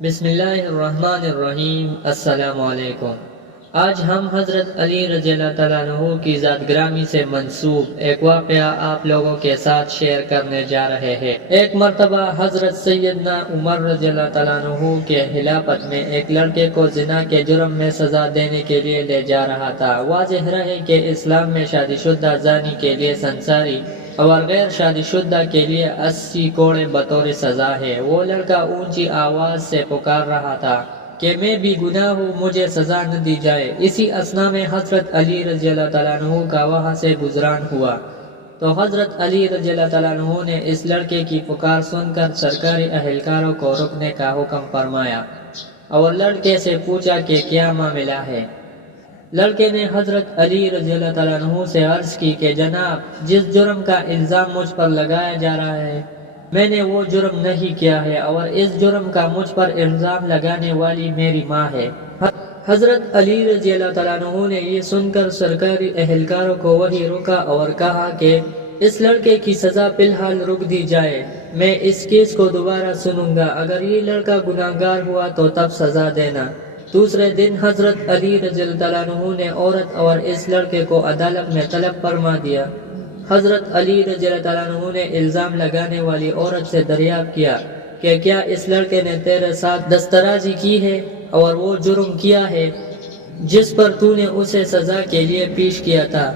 بسم اللہ الرحمن الرحیم۔ السلام علیکم۔ آج ہم حضرت علی رضی اللہ تعالیٰ عنہ کی ذات گرامی سے منسوب ایک واقعہ آپ لوگوں کے ساتھ شیئر کرنے جا رہے ہیں۔ ایک مرتبہ حضرت سیدنا عمر رضی اللہ تعالیٰ عنہ کے خلافت میں ایک لڑکے کو زنا کے جرم میں سزا دینے کے لیے لے جا رہا تھا۔ واضح رہے کہ اسلام میں شادی شدہ زانی کے لیے سنساری اور غیر شادی شدہ کے لیے 80 کوڑے بطور سزا ہے۔ وہ لڑکا اونچی آواز سے پکار رہا تھا کہ میں بھی گناہ ہوں، مجھے سزا نہ دی جائے۔ اسی اثنا میں حضرت علی رضی اللہ تعالیٰ عنہ کا وہاں سے گزران ہوا تو حضرت علی رضی اللہ تعالیٰ عنہ نے اس لڑکے کی پکار سن کر سرکاری اہلکاروں کو رکنے کا حکم فرمایا اور لڑکے سے پوچھا کہ کیا معاملہ ہے۔ لڑکے نے حضرت علی رضی اللہ تعالیٰ عنہ سے عرض کی کہ جناب، جس جرم کا الزام مجھ پر لگایا جا رہا ہے میں نے وہ جرم نہیں کیا ہے اور اس جرم کا مجھ پر الزام لگانے والی میری ماں ہے۔ حضرت علی رضی اللہ تعالیٰ عنہ نے یہ سن کر سرکاری اہلکاروں کو وہیں روکا اور کہا کہ اس لڑکے کی سزا فی الحال رک دی جائے، میں اس کیس کو دوبارہ سنوں گا، اگر یہ لڑکا گناہگار ہوا تو تب سزا دینا۔ دوسرے دن حضرت علی رضی اللہ تعالیٰ عنہ نے عورت اور اس لڑکے کو عدالت میں طلب فرما دیا۔ حضرت علی رضی اللہ تعالیٰ عنہ نے الزام لگانے والی عورت سے دریافت کیا کہ کیا اس لڑکے نے تیرے ساتھ دسترازی کی ہے اور وہ جرم کیا ہے جس پر تو نے اسے سزا کے لیے پیش کیا تھا؟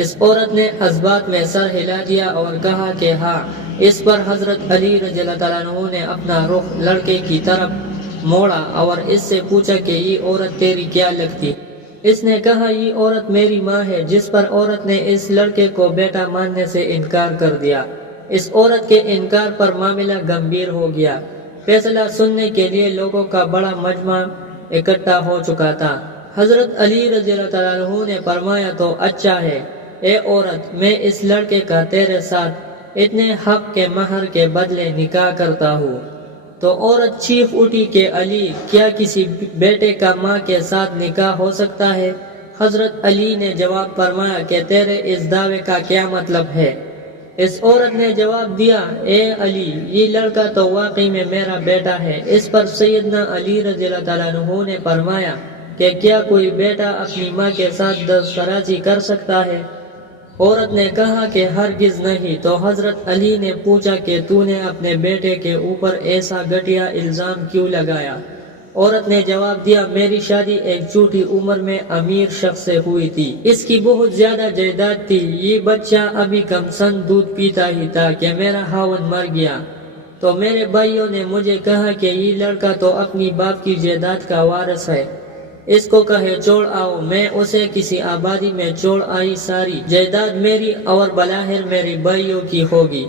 اس عورت نے اسبات میں سر ہلا دیا اور کہا کہ ہاں۔ اس پر حضرت علی رضی اللہ تعالیٰ عنہ نے اپنا رخ لڑکے کی طرف موڑا اور اس سے پوچھا کہ یہ عورت تیری کیا لگتی؟ اس نے کہا یہ عورت میری ماں ہے، جس پر عورت نے اس لڑکے کو بیٹا ماننے سے انکار کر دیا۔ اس عورت کے انکار پر معاملہ گمبھیر ہو گیا۔ فیصلہ سننے کے لیے لوگوں کا بڑا مجمع اکٹھا ہو چکا تھا۔ حضرت علی رضی اللہ تعالیٰ عنہ نے فرمایا تو اچھا ہے، اے عورت، میں اس لڑکے کا تیرے ساتھ اتنے حق کے مہر کے بدلے نکاح کرتا ہوں۔ تو عورت چیخ اٹھی کہ علی، کیا کسی بیٹے کا ماں کے ساتھ نکاح ہو سکتا ہے؟ حضرت علی نے جواب فرمایا کہ تیرے اس دعوے کا کیا مطلب ہے؟ اس عورت نے جواب دیا، اے علی، یہ لڑکا تو واقعی میں میرا بیٹا ہے۔ اس پر سیدنا علی رضی اللہ تعالیٰ عنہ نے فرمایا کہ کیا کوئی بیٹا اپنی ماں کے ساتھ دسترازی کر سکتا ہے؟ عورت نے کہا کہ ہرگز نہیں۔ تو حضرت علی نے پوچھا کہ تو نے اپنے بیٹے کے اوپر ایسا گھٹیا الزام کیوں لگایا؟ عورت نے جواب دیا، میری شادی ایک چھوٹی عمر میں امیر شخص سے ہوئی تھی، اس کی بہت زیادہ جائیداد تھی، یہ بچہ ابھی کم سن دودھ پیتا ہی تھا کہ میرا خاوند مر گیا۔ تو میرے بھائیوں نے مجھے کہا کہ یہ لڑکا تو اپنی باپ کی جائیداد کا وارث ہے، اس کو کہے چھوڑ آؤ۔ میں اسے کسی آبادی میں چھوڑ آئی، ساری جائیداد میری اور بلاہر میرے بھائیوں کی ہوگی۔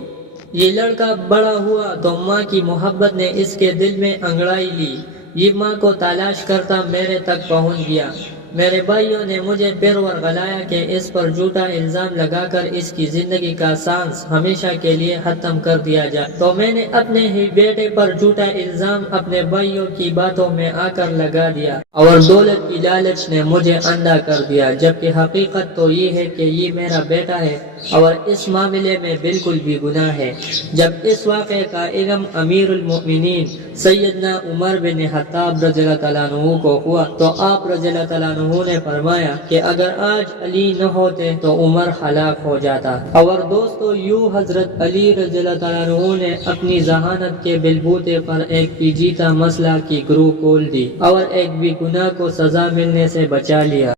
یہ لڑکا بڑا ہوا تو ماں کی محبت نے اس کے دل میں انگڑائی لی، یہ ماں کو تلاش کرتا میرے تک پہنچ گیا۔ میرے بھائیوں نے مجھے پھر ورغلایا کہ اس پر جھوٹا الزام لگا کر اس کی زندگی کا سانس ہمیشہ کے لیے ختم کر دیا جائے۔ تو میں نے اپنے ہی بیٹے پر جھوٹا الزام اپنے بھائیوں کی باتوں میں آ کر لگا دیا اور دولت کی لالچ نے مجھے اندھا کر دیا، جبکہ حقیقت تو یہ ہے کہ یہ میرا بیٹا ہے اور اس معاملے میں بالکل بھی گناہ ہے۔ جب اس واقعے کا علم امیر المؤمنین سیدنا عمر بن خطاب رضی اللہ تعالیٰ عنہ کو ہوا تو آپ رضی اللہ تعالیٰ عنہ نے فرمایا کہ اگر آج علی نہ ہوتے تو عمر ہلاک ہو جاتا۔ اور دوستو، یوں حضرت علی رضی اللہ تعالیٰ عنہ نے اپنی ذہانت کے بلبوتے پر ایک پیچیدہ مسئلہ کی گروہ کھول دی اور ایک بھی گناہ کو سزا ملنے سے بچا لیا۔